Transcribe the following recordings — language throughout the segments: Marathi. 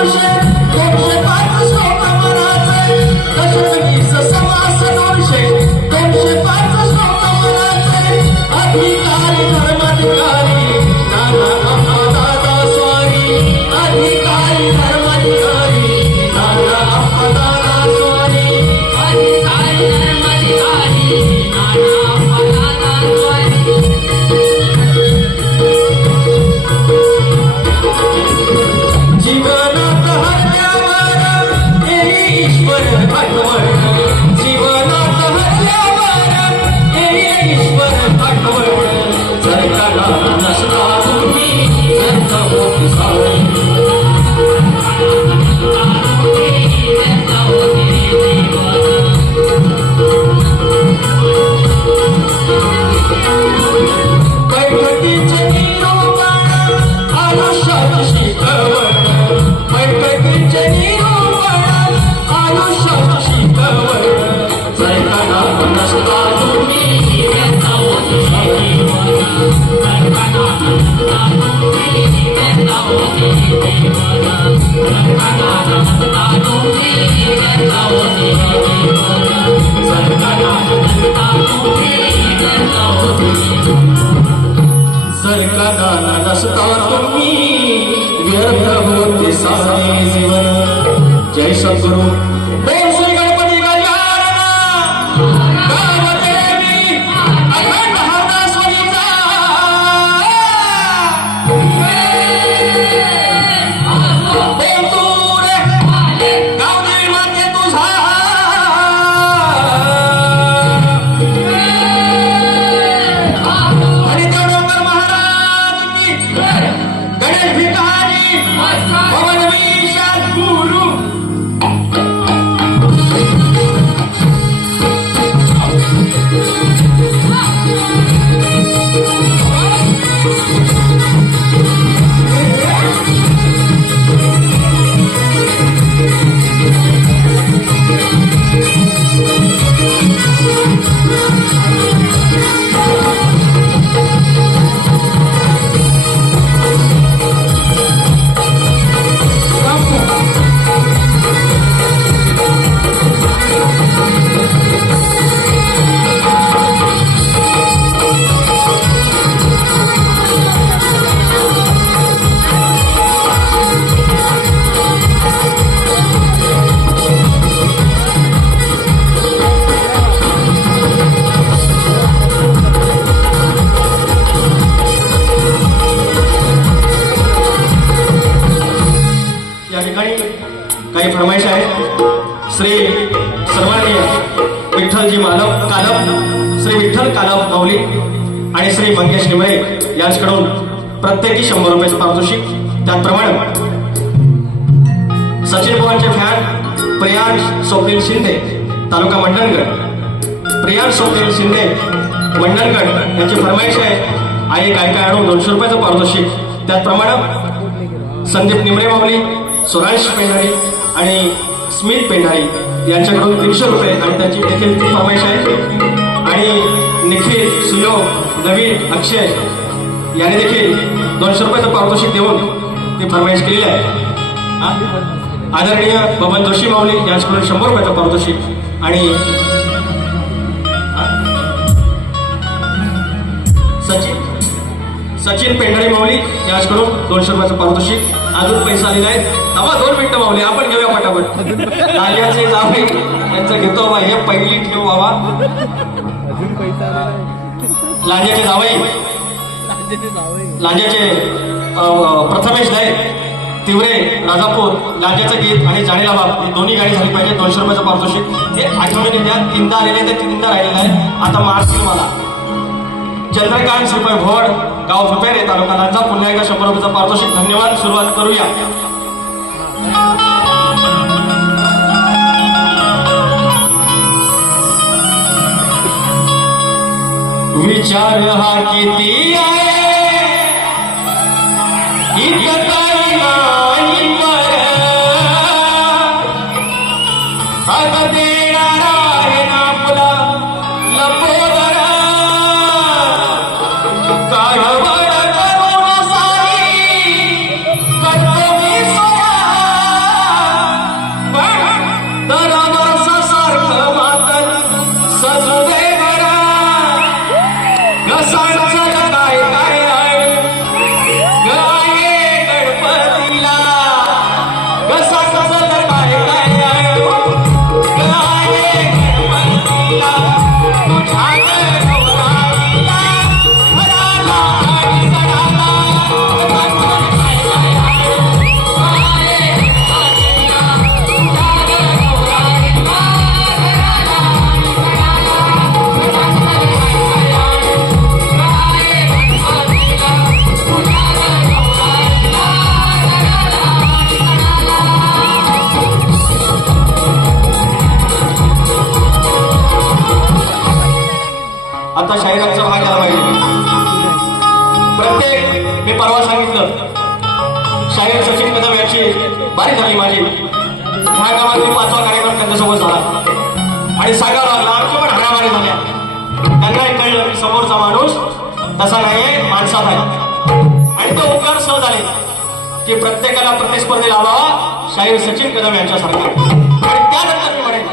जर का दाना नसता तुम्ही व्यर्थ होते सारे जीवन. जय सद्गुरु श्री गणपती गजानना गावदेवी अखंड हरणासोनीचा. बेंतूर गावदेवी माते तुझा गणेश भिकारी पवन विशाल गुरु. काही फरमाईश आहे. श्री सर्वांनीय विठ्ठलजी कालप, श्री विठ्ठल कालप माऊली आणि श्री मंगेश निमळे यांच्याकडून प्रत्येकी 100 रुपयाचं पारितोषिक. त्याचप्रमाणे सचिन पवारचे फॅन प्रियांश स्वप्नील शिंदे तालुका मंडणगड, प्रियांश स्वप्नील शिंदे मंडणगड यांची फरमाईश आहे. आई काय काय आणून 200 रुपयाचं पारितोषिक. त्याचप्रमाणे संदीप निमरे माऊली, सुरांश पेंढारी आणि स्मित पेंढारी यांच्याकडून 300 रुपये आणि त्यांची देखील ती फरमाईश आहे. आणि निखिल, सुयोग, नवीन, अक्षय यांनी देखील 200 रुपयाचं पारितोषिक देऊन ती फरमाईश केलेली आहे. आदरणीय बबन जोशी माऊली यांच्याकडून 100 रुपयाचं पारितोषिक आणि सचिन पेंढारी माऊली यांच्याकडून 200 रुपयाचं पारितोषिक. अजून पैसा आलेला आहे. थांबा 2 मिनिटं माऊली, आपण घेऊया पटापट. लाल्याचे जावई यांचं घेतो बाबा, हे पहिली ठेव बाबा. लांज्याचे जावई, लांज्याचे प्रथमेश लाय तिवरे राजापूर, लांज्याचं गीत आणि जाणीला बाप ही दोन्ही गाडी झाली पाहिजे. 200 रुपयाचं पारितोषिक. हे आठवणी द्या. 3दा आलेले ते 3दा राहिलेलं आहे. आता मार्च मला चंद्रकांत श्रीपाई भोड गाव झुपेरे तालुका लांजा पुन्हा एकदा 100 रुपयाचं पारितोषिक. धन्यवाद. सुरुवात करूया. विचार हा किती आहे इतकाही नाही पर, आता देणारा आहे ना आपला लपोदरा. काळवड करून सारी करतो मी सोया, आता शाहिरांचा भाग यायला पाहिजे. प्रत्येक मी परवा सांगितलं शाहीर सचिन कदम यांची बारी झाली माझी. ह्या गावातील 5वा कार्यक्रम त्यांच्यासोबत झाला आणि सांगावं लागला आमच्या पण हाणामारी झाल्या. त्यांनाही कळलं की समोरचा माणूस तसा नाहीये, माणसात आहे. आणि तो उपकार सहज आले की प्रत्येकाला प्रतिस्पर्धी लावावा शाहीर सचिन कदम यांच्यासारखा. आणि त्यानंतर मी म्हणेन,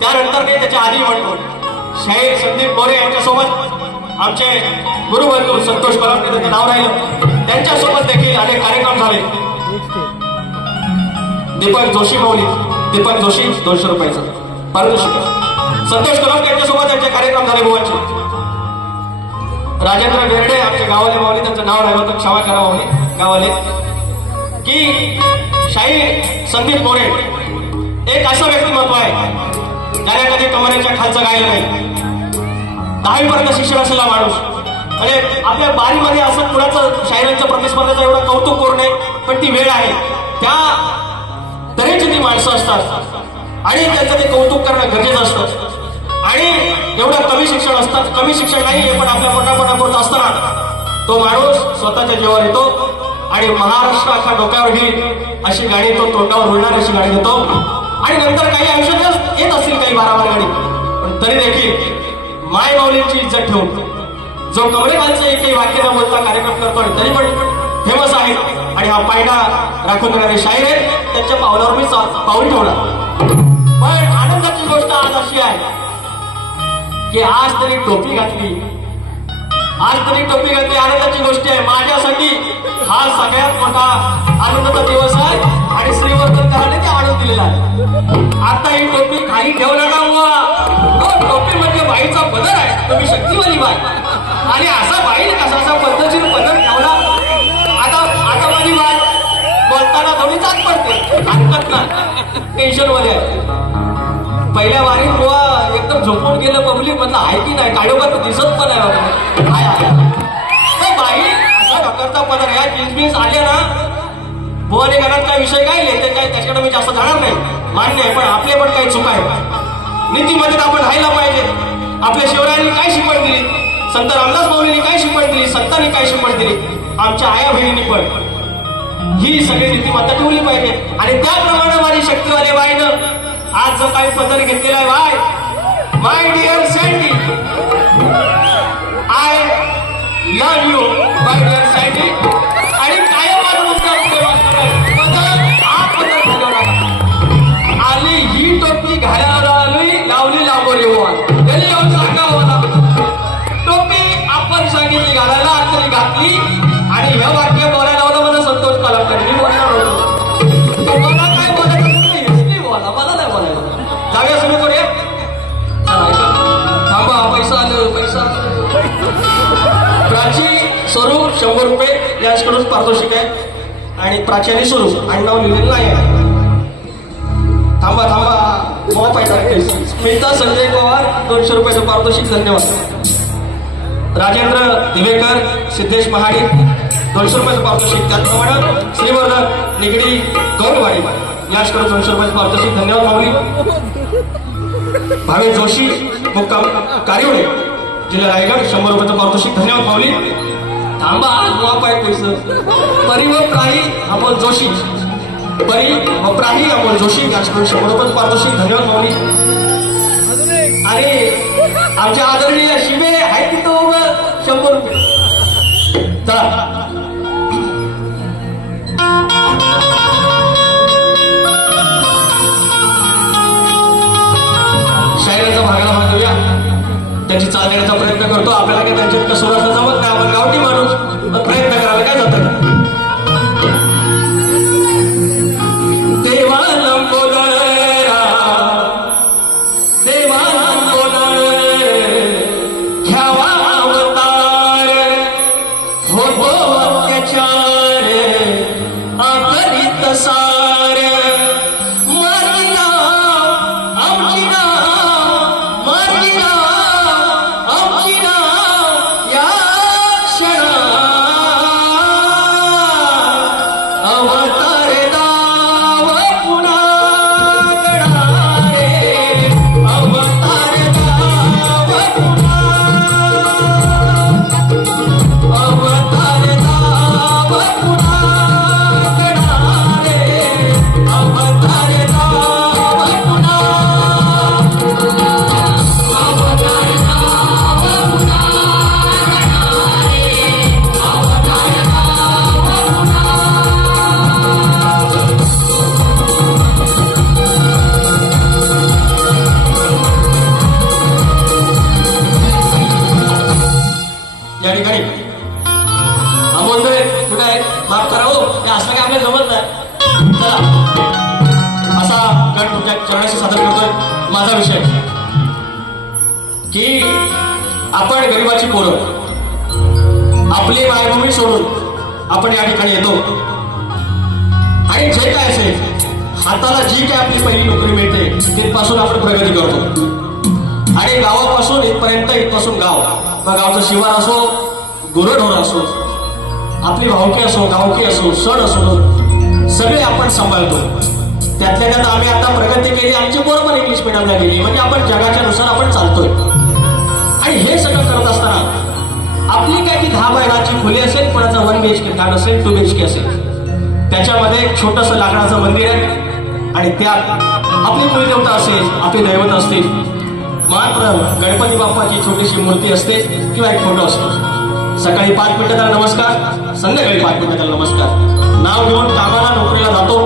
त्यानंतर मी त्याच्या आधी म्हणतो शाहीर संदीप मोरे यांच्यासोबत आमचे गुरुबंधू संतोष कलम त्यांचं नाव राहिलं, त्यांच्यासोबत देखील अनेक कार्यक्रम झाले. दीपक जोशी माऊली, दीपक जोशी 200 रुपयाचा पारितोषिक. संतोष कलम यांच्यासोबत त्यांचे कार्यक्रम झाले बुवाचे. राजेंद्र बेर्डे आमचे गावाले माऊली, त्यांचं नाव राहिलं होतं, क्षमा करा माऊली गावाले. की शाहीर संदीप मोरे एक असं व्यक्तिमत्व आहे ज्याने कधी कमरेच्या खालचं गायलं नाही. 10वी पर्यंत शिक्षण असलेला माणूस. म्हणजे आपल्या बारीमध्ये असं कुणाचं शाहिरांच्या प्रतिस्पर्धेचं एवढं कौतुक करू नये, पण ती वेळ आहे. त्या तऱ्हेची ती माणसं असतात आणि त्यांचं ते कौतुक करणं गरजेचं असतं. आणि एवढं कमी शिक्षण असतं, कमी शिक्षण नाही पण आपल्या पोटापोटापुरतं असताना तो माणूस स्वतःच्या जीवावर येतो आणि महाराष्ट्र अख्खा डोक्यावर घेईल अशी गाडी तो तोंडावर होणार अशी गाडी देतो. आणि नंतर काही आयुष्यात येत असतील काही 12 गाडी, पण तरी देखील माय माऊलींची इज्जत ठेवून जो कमरेखालचं एकही वाक्य न बोलता कार्यक्रम करतोय तरी पण फेमस आहे. आणि हा पायडा राखून देणारे शाहीर आहेत, त्यांच्या पावलावर मी पाऊल ठेवला. पण आनंदाची गोष्ट आज अशी आहे की आज तरी टोपी घातली, आज तरी टोपी घातली. आनंदाची गोष्ट आहे माझ्यासाठी. हा सगळ्यात मोठा आनंदाचा दिवस आहे आणि श्रीवर्धनकरांनी ते आणून दिलेला आहे. आता ही टोपी काही ठेवला ना बुवा, टोपी म्हणजे बाईचा पदर आहे, तुम्ही शक्तीवाली बाई. आणि असा बाई कसा पद्धतीने पदर ठेवला. आता माझी बाई बोलताना थोडी चाक पडते, हरकत नाही, टेन्शन मध्ये आहे. पहिल्या वारीत बुवा एकदम झोपून गेलं पब्लिक मधलं आहे की नाही, काढोबा दिसत पण आहे. बाई असा डॉक्टरचा पदर या जीन्स आले ना बुवाने घरात काय विषय काय लिहिते काय त्याच्याकडे मी जास्त जाणार नाही, मान्य आहे. पण आपले पण काही चुका आहे. नीतीमध्ये आपण राहायला पाहिजे. आपल्या शिवरायांनी काय शिकवण दिली, संत रामदास माऊलींनी काय शिकवण दिली, संतांनी काय शिकवण दिली, आमच्या आया बहिणींनी पण ही सगळी नीतिमत्ता ठेवली पाहिजे. आणि त्याप्रमाणे माझी शक्तीवाले बाईनं आज जो काही पदर घेतलेला आहे, bye my dear Sandy, I love you my dear Sandy. आणि कायम आली ही टोपी घालायला आली, लावली लांबोरी वॉल. त्यांनी येऊन सांगावं मला टोपी आपण सांगितली घालायला तरी घातली. आणि हे वाक्य बोलायला लावलं मला संतोष कलमकर. मी बोलणार होतो मला काय बोलायचं बोला, मला नाही बोलायचं. जागा सुरू करूया. थांबा, पैसा आलं, पैसा. प्राची स्वरूप 100 रुपये याचकडून पारितोषिक आहे. आणि प्राच्याने स्वरूप आणि नाव लिहिलेलं नाही आहे. थांबा स्मिता संजय पवार 200 रुपयाचं पारितोषिक. धन्यवाद. राजेंद्र दिवेकर, सिद्धेश महाडी 200 रुपयाचं पारितोषिक. त्याचप्रमाणे श्रीवर्धन निगडी गौरवाडी याचकडून 200 रुपयाचं पारितोषिक. धन्यवाद माऊली. भावेश जोशी मुक्काम कारिवडे जिल्हा रायगड 100 रुपयाचं पारितोषिक. धन्यवाद माऊली. थांबा पाय पैसे. परी व प्राही अमोल जोशी, परी व प्राही अमोल जोशी याचकडून 100 रुपयाचं पारितोषिक. धन्यवाद माऊली. आणि आमच्या आदरणीय शिवे आहे तिथं 100 रुपये. चला शाहिरांचा भागाला बांधूया. त्याची चाल देण्याचा प्रयत्न करतो. आपल्याला काही त्यांच्या इतकं सुराचं जमत नाही, आपण गावठी माणूस, प्रयत्न करायला काय जातं. क्षणा या ठिकाणी बोलतोय कुठं आहे माफ करा हो, हे असलं काय आपल्याला जमत नाही. चला असा गण तुमच्या चरणाशी सादर करतोय माझा विषय की आपण गरिबाची पोरं आपली मायभूमी सोडून आपण या ठिकाणी येतो आणि जे काय असेल हाताला जी काय आपली पहिली नोकरी मिळते तिथपासून आपण प्रगती करतो आणि गावापासून इथपासून गाव, मग गावचं शिवार असो, गुरढोर असो, आपली भावकी असो, गावकी असो, सण असो, सगळे आपण सांभाळतो. त्यातल्या त्यात आम्ही आता प्रगती केली, आमची पोरं पण इंग्लिश मिडियमला गेली, म्हणजे आपण जगाच्या नुसार आपण चालतोय. आणि हे सगळं करत असताना आपली काय की 10 बायलाची खोली असेल, कोणाचा 1 BHK फ्लॅट असेल, 2 BHK असेल, त्याच्यामध्ये एक छोटंसं लाकडाचं मंदिर आहे आणि त्यात आपली कुलदेवता असेल, आपले दैवत असतील, मात्र गणपती बाप्पाची छोटीशी मूर्ती असते किंवा एक फोटो असतो. सकाळी 5 मिनिटं त्याला नमस्कार, संध्याकाळी 5 मिनिटं त्याला नमस्कार. नाव घेऊन कामाला नोकरीला जातो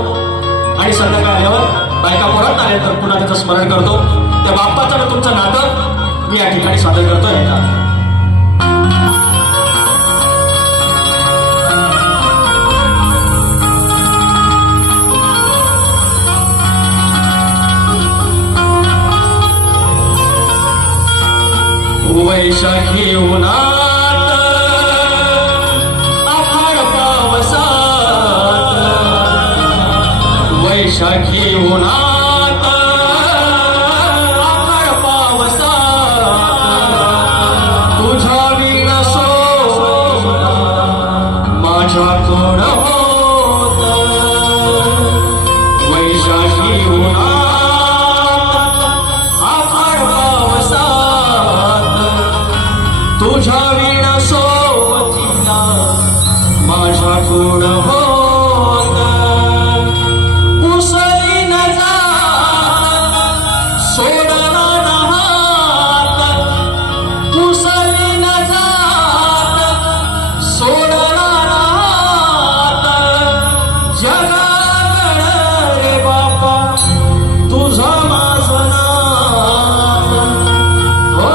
आणि संध्याकाळी आल्यावर बायका परत आल्यानंतर पुन्हा त्याचं स्मरण करतो. त्या बाप्पाचं तुमचं नातं मी या ठिकाणी सादर करतोय. वैशाखी उन्हात आभाळ पावसात, वैशाखी उन्हात आभाळ पावसात, तुझ्या वीण सोबतीला माझ्या कोण होत. वैशाखी उन्हात आभाळ पावसात, तुझ्या वीण सोबतीला माझ्या कोण होत. उसळी न जात सोडला न हात, उसळी न जात सोडला न हात. जगाकडं रे बापा तुझं माझं नात. हो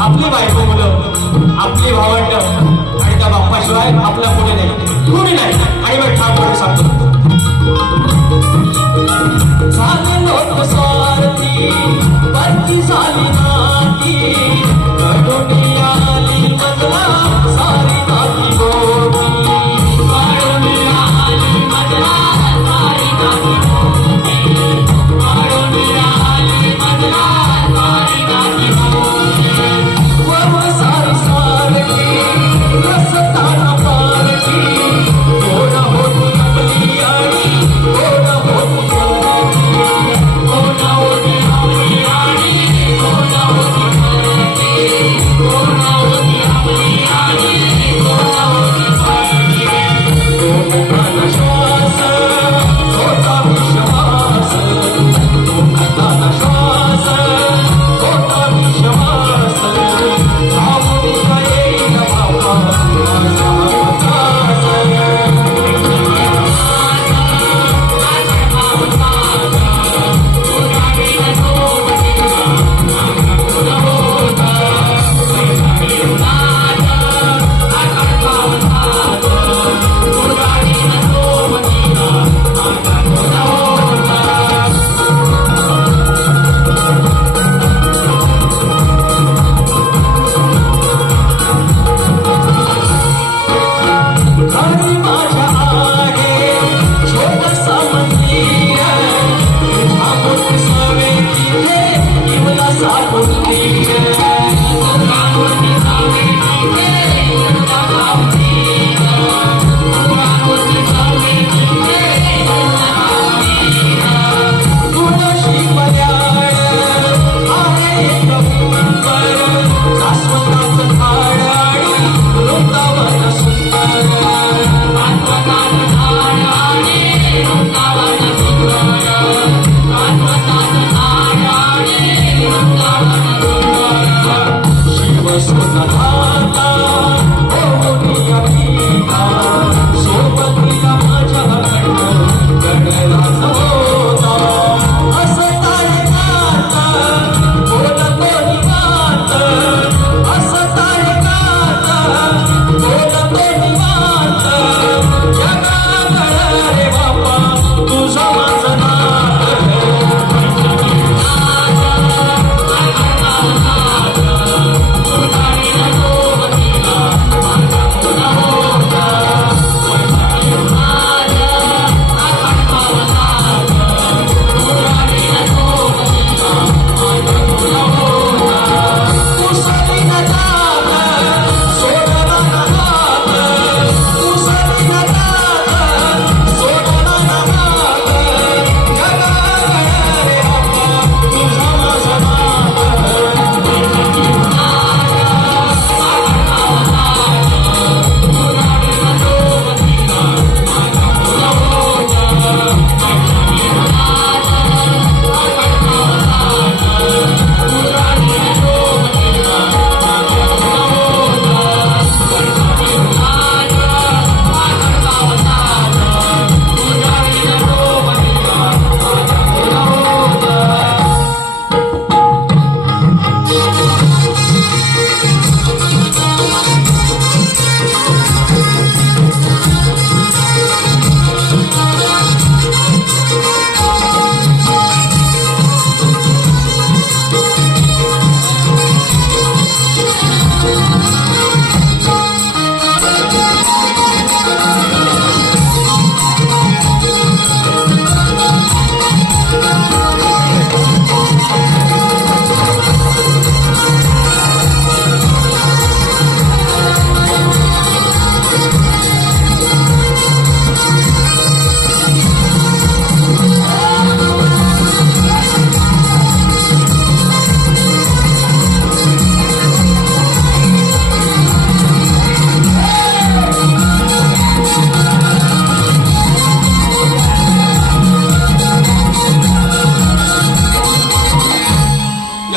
आपली बायको मुलं आपली भावंड आणि त्या बाप्पाशिवाय आपल्या पुढे नाही कोणी नाही. आणि मग ठाकूर सांगतो झाले लोक स्वार्थी परती झाली नाती कडोनी आली मजला सारी नाती गोटी कडोनी आली मजला सारी नाती गोटी कडोनी आली मजला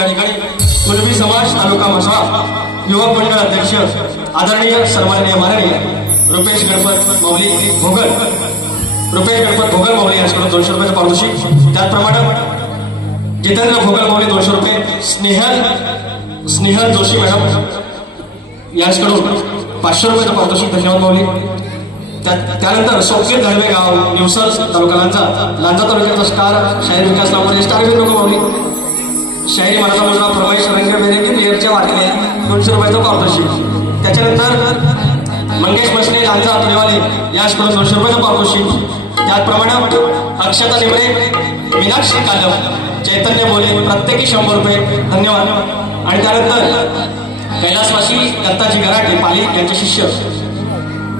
या ठिकाणी कुणबी समाज तालुका म्हसळा युवक मंडळ अध्यक्ष आदरणीय सन्माननीय माननीय रुपेश गणपत माऊली भोगल माऊली यांच्याकडून 200 रुपयाचं पारितोषिक. त्याचप्रमाणे जितेंद्र भोगल माऊली 200 रुपये, स्नेहल जोशी मॅडम यांच्याकडून 500 रुपयाचं पारितोषिक. धन्यवाद माऊली. त्यानंतर स्वप्नील धर्मे गाव निवसर तालुका लांजा तालुक्याचा स्टार शाहीर विकास नावामध्ये स्टार लोक माऊली शाहिरी मराठा मुद्रा फरमाईश रंग बेरेंगी प्लेअरच्या वाटल्या 200 रुपयाचं पारितोषिक. त्याच्यानंतर मंगेश मसने लांजा तुरेवाले यांच्याकडून 200 रुपयाचं पारितोषिक. त्याचप्रमाणे अक्षता निमरे, मीनाक्षी कालम, चैतन्य बोले प्रत्येकी 100 रुपये. धन्यवाद. आणि त्यानंतर कैलासवासी दत्ताजी गराटे पाली यांचे शिष्य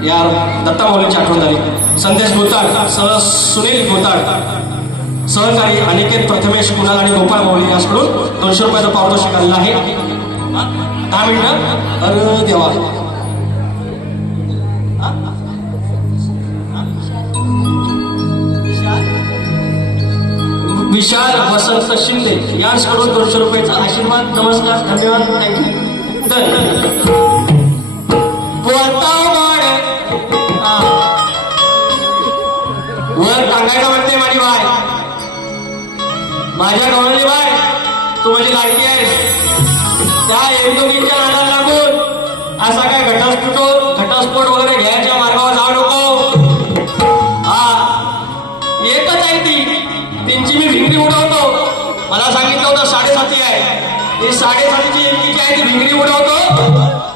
या दत्ता माऊलींची आठवण झाली. संदेश भोताड सुनील भोताड सहकारी अनिकेत प्रथमेश कुणाल आणि गोपाळ माऊली यांच्याकडून 200 रुपयाचं पारितोषिक आलेलं आहे. 10 मिनिटं. अरे देवा. विशाल वसंत शिंदे यांच्याकडून 200 रुपयाचा आशीर्वाद. नमस्कार, धन्यवाद, थँक्यू. वर टांगायला म्हणते माझी बाय, माझ्या गवळणी बाय, तू माझी लाडकी आहेस. त्या एकदोघींच्या नादाला लागून असा काय घटस्फोट वगैरे घ्यायच्या मार्गावर जाऊ नको. एकच आहे त्यांची मी भिंगरी उडवतो. मला सांगितलं होतं 7.5 आहे. ही 7.5ची एकीची आहे, ती भिंगरी उडवतो.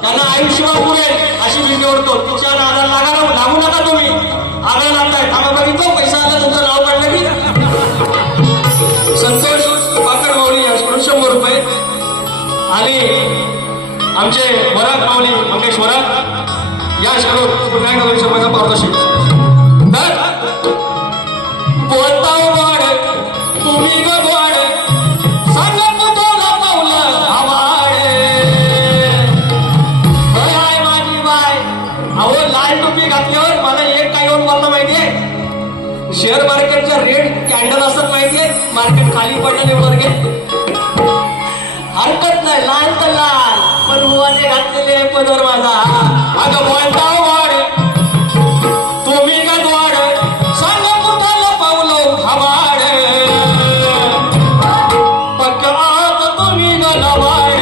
त्यांना आयुष्यभर पुरेल अशी भिंगरी उडतो. तिच्या नादाला लागू नका तुम्ही. आग्रह लागताय. थांबा बघितलं पैसा आला तुमचं नाव काढलं की. संतोष पाकड माऊली यांच्याकडून 100 रुपये. आणि आमचे वरात माऊली मंगेश वरात यांच्याकडून पुन्हा एकदा 200 रुपयाचा पारितोषिक. बोलताव वाढ तुम्ही ग वाढ सांगत बोला पावलं आवाडे. बाय माझी बाय. अहो लाल टोपी घातल्यावर मला एक काय येऊन बोललं माहितीये. शेअर मार्केटचा रेट कॅन्डल असत माहितीये. मार्केट खाली पडलं एवढं घे हरकत नाही. लाल तर लाल पण बुवाने घातलेले पदर माझा. अगं बोलताव वाढ तुम्ही ग वाढ सांगत बोला पावलं आवाडे. पक्यात तुम्ही गलवाड,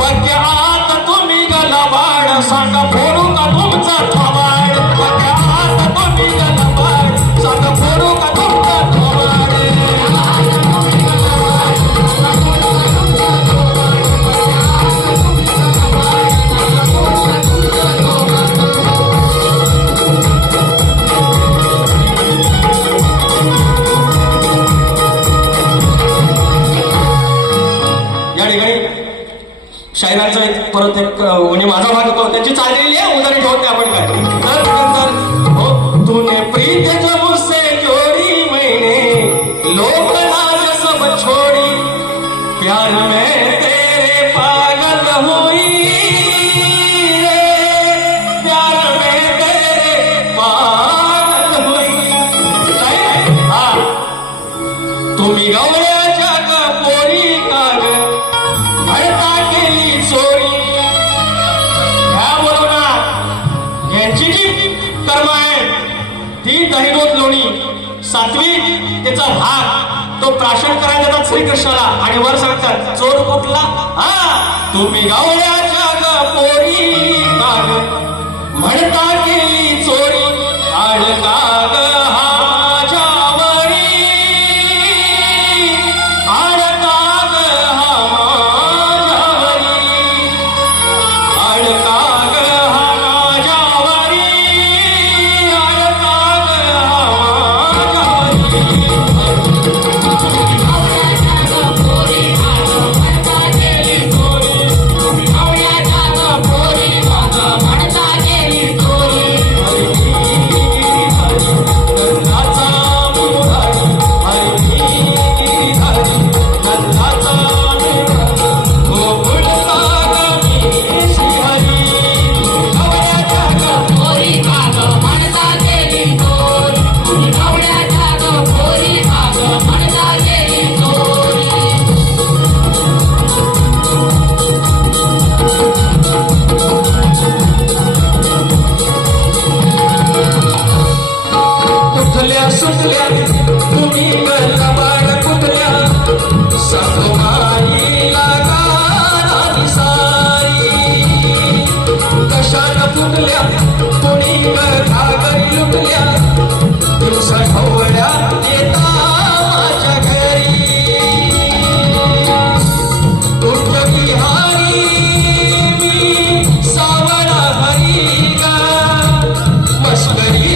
पक्यात तुम्ही गलवाड सांगा फोडू का तुमचा थोबाड. पक्यात तुम्ही गलवाड सांगा फोडू का तुमचा थोबाड. या ठिकाणी शायरांचा परत एक म्हणजे माझा भाग होतो. त्यांची चाललेली आहे उदाहरण ठेवते आपण काय तर तूने प्रीत जो मुझसे जोड़ी मैंने लोक लाज सब छोड़ी प्यार में तेरे पागल हुई रे, प्यार में तेरे पागल हुई. तुम्ही गवळ्याच्या पोरी काग भडता केली चोरी. ह्या बरोबर यांची जी कर्म आहे ती दहिरोज लोणी 7वी त्याचा भाग तो प्राशन करायला देतात श्रीकृष्णाला. आणि वर सांगतात चोर कुठला. तुम्ही गावड्याच्या पोरी काग म्हणता केली चोरी आड काग सुटल्या तुम्ही गलबाड कुठल्या सखमाईला गाणी सारी कशात फुटल्या कोणी घागरी लुटल्या दिवसा ढवळ्या येता माझ्या घरी तुझ्या बिहारी मी सावळा हरी गा मस्करी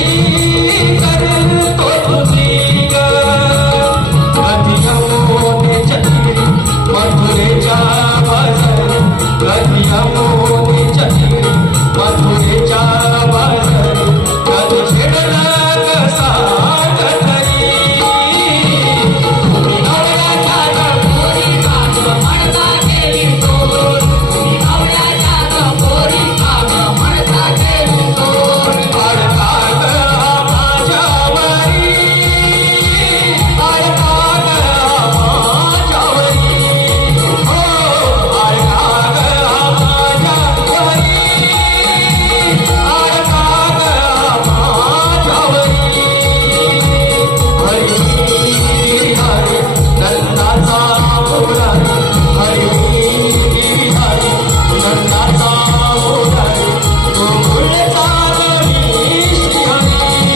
करतो तुझी ग कधी मोठे चटणी मधुरेच्या बाजार कधी मोठे चटणी मधुरेच्या बाजार कधी छेडला कसा कटरी तुम्ही नवऱ्याच्या पोरी काग म्हणता गेली तोर तुम्ही नवऱ्याच्या पोरी काग म्हणता गेली तोर अडकाग माझ्यावरी अडकाग माझ्यावरी हो अडकाग माझ्यावरी अडकाग माझ्यावरी हरी हरी नंदाचा मुरारी हरी हरी नंदाचा मुरारी गोकुळचा गणी श्रीहरी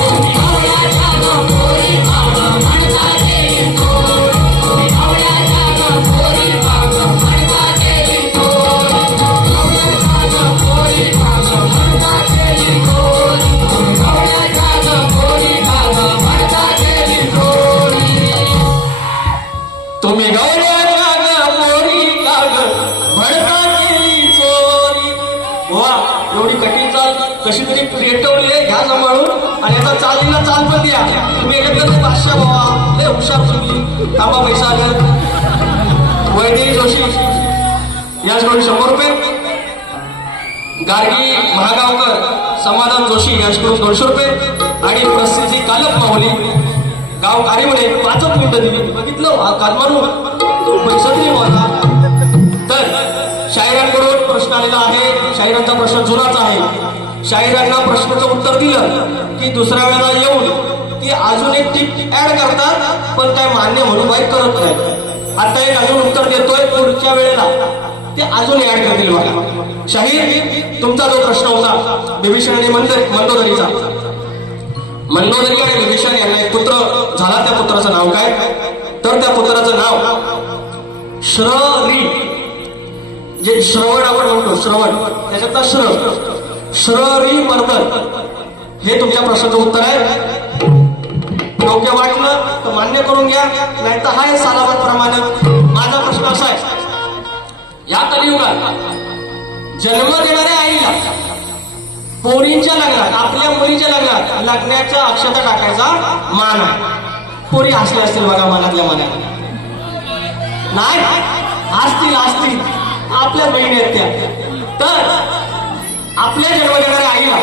तुम्ही नवऱ्याच्या पोरी काग म्हणता गेली तोर तुम्ही नवऱ्याच्या पोरी काग म्हणता गेली तोर नवऱ्याच्या पोरी काग म्हणता गेली तोर तुम्ही नवऱ्याच्या पोरी काग म्हणता गेली तोर तुम्ही गौऱ्याच्या पोरी काग म्हणता गेली चोरी वा एवढी कठीण चाल कशी तरी पेटवली आहे घ्या सांभाळून आणि आता चालीला चाल पण द्या तुम्ही एकत्र भाष्य बाबा लय हुशार तुम्ही थांबा पैसा आले वैदेही जोशी याचकडून 100 रुपये गार्गी महागावकर समाधान जोशी याचकडून 200 रुपये आणि प्रसिद्धी कालप माहुली गाव कारीमध्ये 5 मिनिटं दिली बघितलं कालमारू पैसा दिली मला तर शाहिरांकडून प्रश्न आलेला आहे शाहिरांचा प्रश्न जुनाच आहे शाहिरांना प्रश्नाचं उत्तर दिलं की दुसऱ्या वेळेला येऊन ती अजून एक टीप ऍड करतात पण काय मान्य म्हणून वाईट करत नाही आता एक अजून उत्तर देतोय पुढच्या वेळेला ते अजून ऍड करतील बघा शाहीर तुमचा जो प्रश्न होता बिभीषण आणि मंदोदरीचा मंदोदरी आणि बिभीषण यांना एक पुत्र झाला त्या पुत्राचं नाव काय तर त्या पुत्राचं नाव श्ररी जे श्रवण आपण म्हणतो श्रवण त्याच्यातला श्ररी वर्धन हे तुमच्या प्रश्नाचं उत्तर आहे योग्य वाटलं तर मान्य करून घ्या नाही तर हाय सालावत प्रमाणे माझा प्रश्न असा आहे या कलियुगात जन्म देणाऱ्या आईला पोरींच्या लग्नात आपल्या मुलीच्या लग्नात लग्नाच्या अक्षता टाकायचा मान आहे पोरी हसले असतील बघा मनातल्या मनात नाही असतील आपल्या बहिणी आहेत त्या तर आपल्या जन्म देणाऱ्या आईला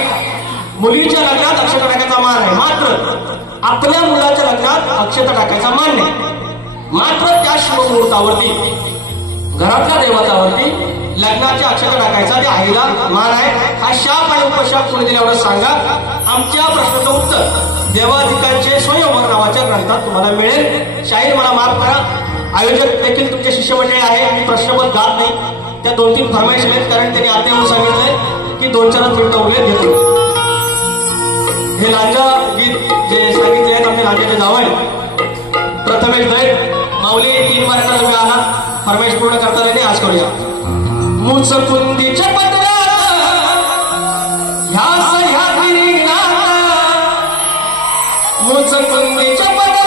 मुलीच्या लग्नात अक्षता टाकायचा मान आहे मात्र आपल्या मुलाच्या लग्नात अक्षता टाकायचा मान नाही मात्र त्या शुभमुहूर्तावरती घरातल्या देवतावरती लग्नाच्या अक्षता टाकायचा त्या आईला मान आहे हा शाप आणि उपशाप कोणी दिल्यावर सांगा आमच्या प्रश्नाचं उत्तर देवाधिकांचे स्वयंवर नावाच्या ग्रंथात तुम्हाला मिळेल शाहीर मला माफ करा आयोजक देखील तुमचे शिष्यमंडळी आहे मी प्रश्नपद गात नाही त्या 2-3 फरमाईश आहेत कारण त्यांनी आता सांगितलंय की 2-4 मिनिटं उभे घेतो हे लांजा गीत जे सांगितले आहेत आम्ही लांजाचे जावं प्रथमेश दैत माऊली 3 वाजता तुम्ही आला फरमाईश पूर्ण करता नाही आज करूया मुचकुंदीच्या पत्रात ह्या सह्याद्री मुचकुंदीच्या पत्रात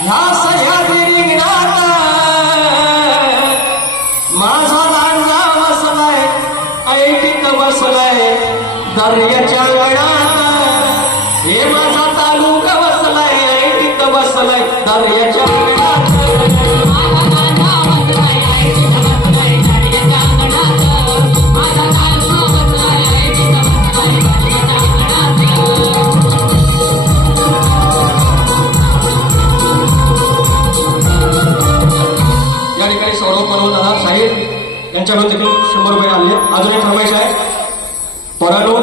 ह्या सह्याद्री माझा लांजा बसलाय ऐटीत बसलाय दर्याच्या गडात हे माझा तालुका बसलाय ऐटीत बसलाय दर्याच्या गडात या ठिकाणी सौरभ मनोज दादा साहेब यांच्याकडून देखील 100 रुपये आले अजून एक फरमाईश आहे पोरानो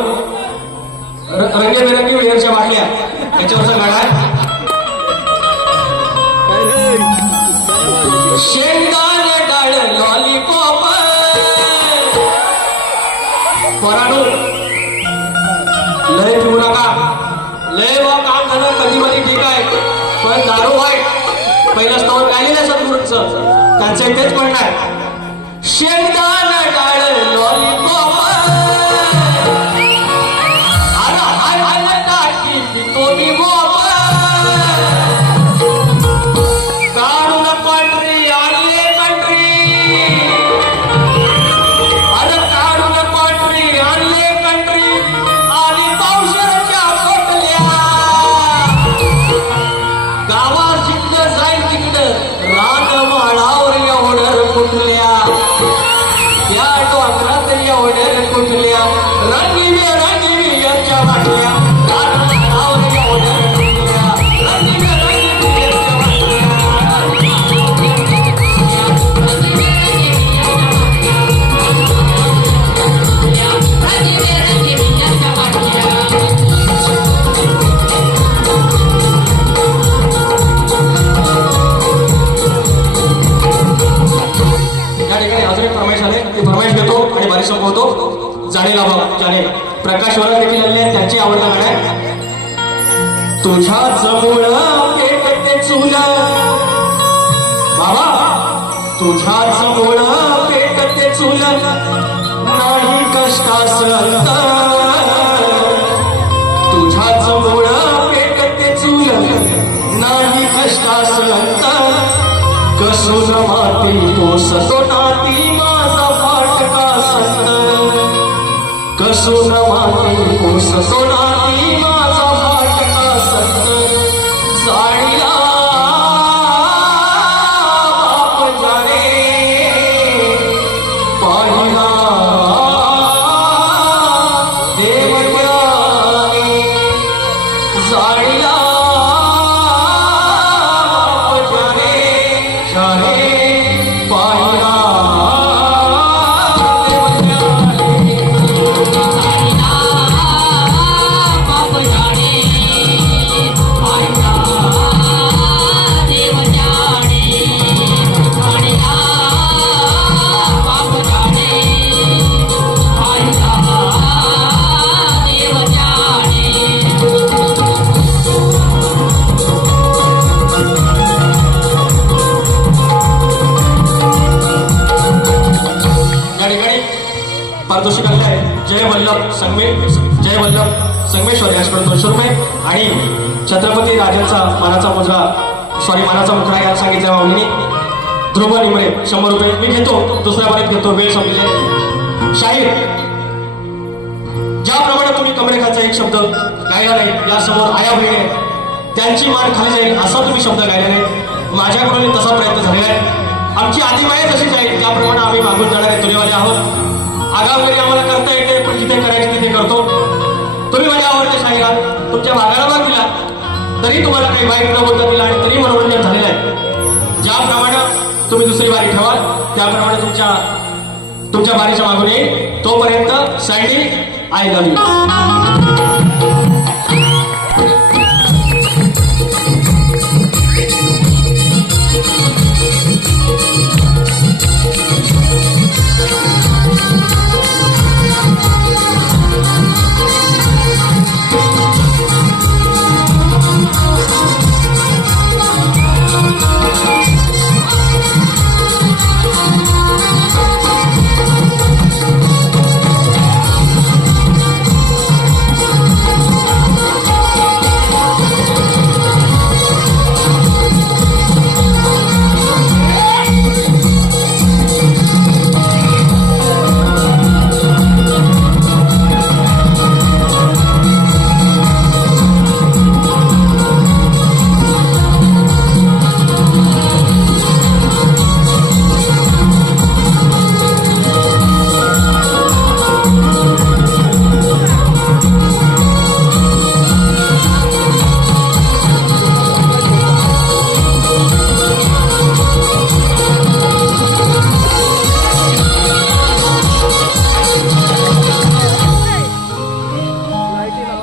शेंगदाणे डाळ लॉलीपॉप पोरांनो लय पिऊ नका लय बा काम झालं कधी मधी ठीक आहे पण दारू वाईट पहिलं स्तोत्र गायलेलं सद्गुरूंचं त्यांचं तेच म्हणणं आहे शेंगदाणे डाळ लॉलीपॉप अरे हाय हाय टाकी पितो मी बॉप काढून पांढरी आणले कंट्री अरे काढून पांढरी आणले कंट्री आणि पावसाच्या पोटल्या गावात जिकडं जाईल तिकडं रानमाळावर एवढर कुठल्या त्या डोंगरात एवढर कुठल्या रंगीबेरंगी यांच्या वाटल्या रानमाळावर एवढर कुठल्या रंगीबेरंगी यांच्या वाटल्या या ठिकाणी अजून एक फरमाईश आले ती फरमाईश घेतो आणि बारी संपवतो जाणेला भाऊ ज्याने प्रकाश वरा देखील आले आहेत त्यांची आवडता गाणं आहे तुझ्या जवळ पेटते चूल बाबा तुझ्या जवळ पेटते चूल नाही कष्टास अंत तुझ्या जवळ पेटते चूल नाही कष्टास अंत कसून माती तो सतोनाती माझा फाटका संत कसून माती तो सतोनाती माझा फाटका संत जाणीला बाप जाणे पाहिला देव ज्ञानी जाणीला बाप जाणे पाहिला पारितोषिक आलेलं आहे जय वल्लभ संगमेश्वर याच्याकडून 200 रुपये आणि छत्रपती राजांचा मानाचा मुद्रा याला सांगितल्या माऊलीने ध्रुव निमरे 100 रुपये मी घेतो दुसऱ्या बारीत घेतो वेळ संपले शाहीर ज्याप्रमाणे तुम्ही कमरेखाचा एक शब्द गायला नाही यासमोर आया बहिणी त्यांची मान खाली जाईल असा तुम्ही शब्द गायला नाही माझ्याकडून तसा प्रयत्न झालेला आहे आमची आदिमाया जशी जाईल त्याप्रमाणे आम्ही मागून जाणारे तुलेवाले आहोत आगावगिरी आम्हाला करता येते पण जिथे करायचे तिथे करतो तुम्ही माझ्या आवडते शाहिरात तुमच्या भागाला भाग दिला तरी तुम्हाला काही वाईट न बोलता दिला आणि तरी मनोरंजन झालेलं आहे ज्याप्रमाणे तुम्ही दुसरी बारी ठेवाल त्याप्रमाणे तुमच्या बारीच्या मागून येईल तोपर्यंत सँडी आय लव्ह यू